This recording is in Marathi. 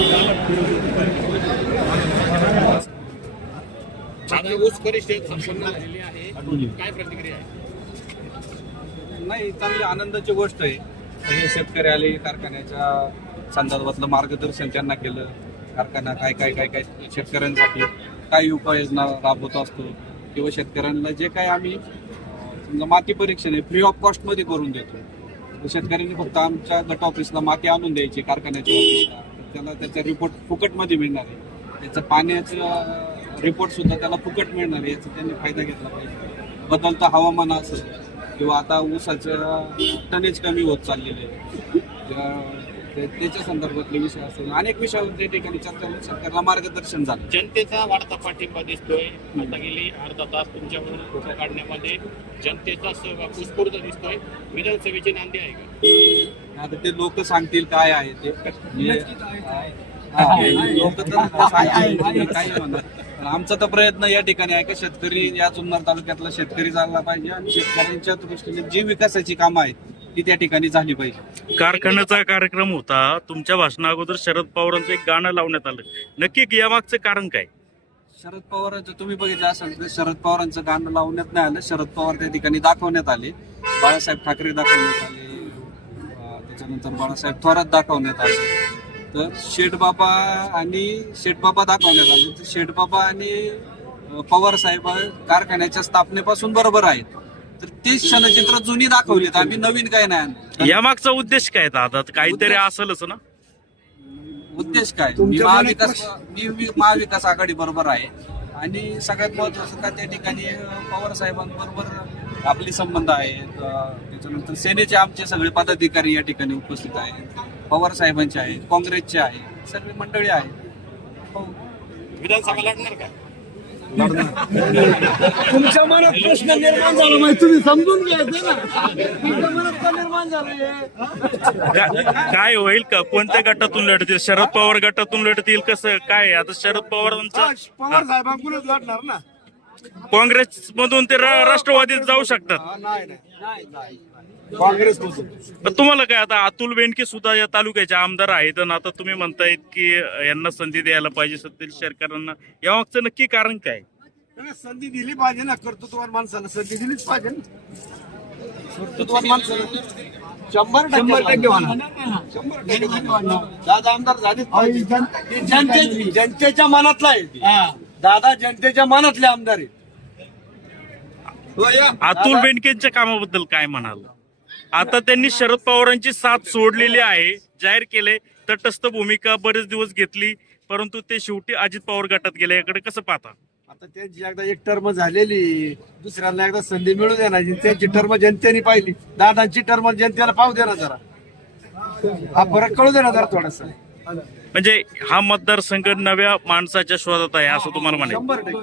नाही चांगली आनंदाची गोष्ट आहे सगळे शेतकरी आले कारखान्याच्या संदर्भातलं मार्गदर्शन त्यांना केलं कारखाना काय काय काय काय शेतकऱ्यांसाठी काय उपाययोजना राबवत असतो किंवा शेतकऱ्यांना जे काय आम्ही समजा माती परीक्षण आहे फ्री ऑफ कॉस्टमध्ये करून देतो शेतकऱ्यांनी फक्त आमच्या गट ऑफिसला माती आणून द्यायची कारखान्याच्या ऑफिसला त्याला त्याचा रिपोर्ट फुकटमध्ये मिळणार आहे त्याचं पाण्याचं रिपोर्ट सुद्धा त्याला फुकट मिळणार आहे याचा त्यांनी फायदा घेतला पाहिजे बदलतं हवामान असेल किंवा आता ऊसाचं टनेज कमी होत चाललेलं आहे त्याच्या संदर्भातले विषय असेल अनेक विषयावर त्या ठिकाणी चर्चा होऊन सरकारला मार्गदर्शन झालं जनतेचा वाढता पाठिंबा दिसतोय आता गेली अर्धा तास तुमच्या उसा काढण्यामध्ये जनतेचा सहभाग उत्स्फूर्त दिसतोय विधानसभेची नांदी आहे का आता ते लोक सांगतील काय आहे ते लोक तर सांगतील आमचा तर प्रयत्न या ठिकाणी आहे की शेतकरी या सुंदर तालुक्यातला शेतकरी चालला पाहिजे आणि शेतकऱ्यांच्या दृष्टीने जी विकासाची कामं आहेत ती त्या ठिकाणी झाली पाहिजे कारखान्याचा कार्यक्रम होता तुमच्या भाषणा अगोदर शरद पवारांचं एक गाणं लावण्यात आलं नक्की यामागचं कारण काय शरद पवारांचं तुम्ही बघितलं असाल तर शरद पवारांचं गाणं लावण्यात नाही आलं शरद पवार त्या ठिकाणी दाखवण्यात आले बाळासाहेब ठाकरे दाखवण्यात आले नंतर बाळासाहेब थोरात दाखवण्यात आले तर शेठबाबा आणि शेठबाबा दाखवण्यात आले तर शेठबाबा आणि पवार साहेब कारखान्याच्या स्थापनेपासून बरोबर आहेत तर तेच क्षणचित्र जुनी दाखवलीत आम्ही नवीन काय नाही या यामागचा उद्देश काय आता काहीतरी असलच ना उद्देश काय मी महाविकास मी महाविकास आघाडी बरोबर आहे आणि सगळ्यात महत्वाचं का त्या ठिकाणी पवार साहेबांबरोबर आपली संबंध आहेत त्याच्यानंतर सेनेचे आमचे सगळे पदाधिकारी या ठिकाणी उपस्थित आहेत पवार साहेबांचे आहेत काँग्रेसचे आहेत सर्व मंडळी आहेत हो. विधानसभा लढणार का तुमच्या मनात प्रश्न निर्माण झाला माहिती तुम्ही समजून घ्यायचं ना तुमच्या मनात का निर्माण झालंय काय होईल का कोणत्या गटातून लढतील शरद पवार गटातून लढतील कसं काय आता शरद पवारांचा पवार साहेबांकडूनच लढणार ना काँग्रेस मधून ते राष्ट्रवादीत जाऊ शकतात काँग्रेस तुम्हाला काय आता अतुल बेंडके सुद्धा या तालुक्याचे आमदार आहेत आणि आता तुम्ही म्हणतायत की यांना संधी द्यायला पाहिजे सत्तेतील सरकारांना मागचं नक्की कारण काय संधी दिली पाहिजे ना कर्तृत्व माणसाला संधी दिलीच पाहिजे टक्के दादा आमदार पाहिजे जनतेच्या मनातला आहे दादा जनतेच्या मनातले आमदार हो, अतुल बेंडकेंच्या कामाबद्दल काय म्हणाल आता त्यांनी शरद पवारांची साथ सोडलेली आहे जाहीर केले तटस्थ भूमिका बरेच दिवस घेतली परंतु ते शेवटी अजित पवार गटात गेले याकडे कसं पाहता आता त्यांची एकदा एक टर्म झालेली दुसऱ्यांना एकदा संधी मिळू देणार त्यांची टर्म जनतेने पाहिली दादांची टर्म जनतेला पाहू देणार जरा हा फरक कळू देणार जरा थोडासा म्हणजे हा मतदारसंघ नव्या माणसाच्या शोधात आहे असं तुम्हाला म्हणायचं